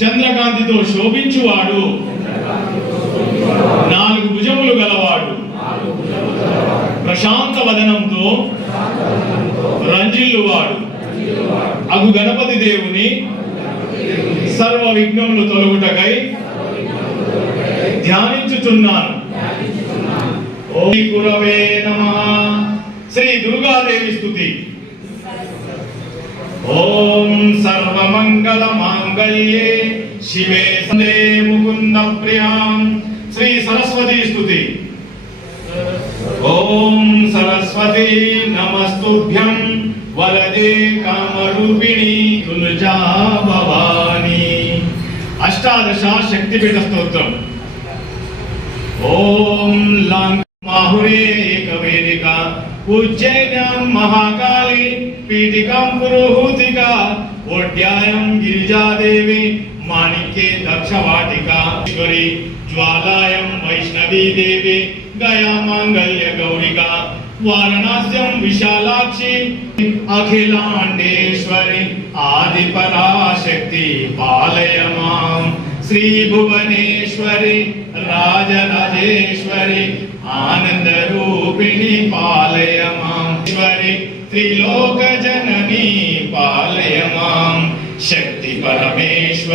చంద్రకాంతితో శోభించువాడు. నాలుగు భుజములు గలవాడు. ప్రశాంత వదనంతో రంజిల్లువాడు. అగు గణపతి దేవుని సర్వ విఘ్నములు తొలగుటకై ధ్యానించుతున్నాను ఓ కురవే నమ. శ్రీ దుర్గాదేవి స్థుతి. ఓం సర్వమంగళ మాంగళ్యే శివే సందే ముకుంద ప్రియాం. శ్రీ సరస్వతి స్తుతి. ఓం సరస్వతి నమస్తుభ్యం. వరదే కామరూపిణి తులజా భవాని. అష్టాదశ శక్తిపీఠ స్తోత్రం. ఓం లాంగ్ మాహురే ఏకవేదిక. ఉజ్జయిన్యాం మహాకాళి. పీఠికాం పురోహూతిగా कोट्यायम गिरिजा देवी माणिक्ये दक्षवाटिका वाटिका ज्वालायम वैष्णवी देवी गया मंगल्य गौरिका वारणास्यम विशालाक्षी अखिलांडेश्वरी आदि पराशक्ति पालय माम श्री भुवनेश्वरी राजराजेश्वरी आनंद रूपिणी पालय श्री त्रिलोक जन Parameshwar.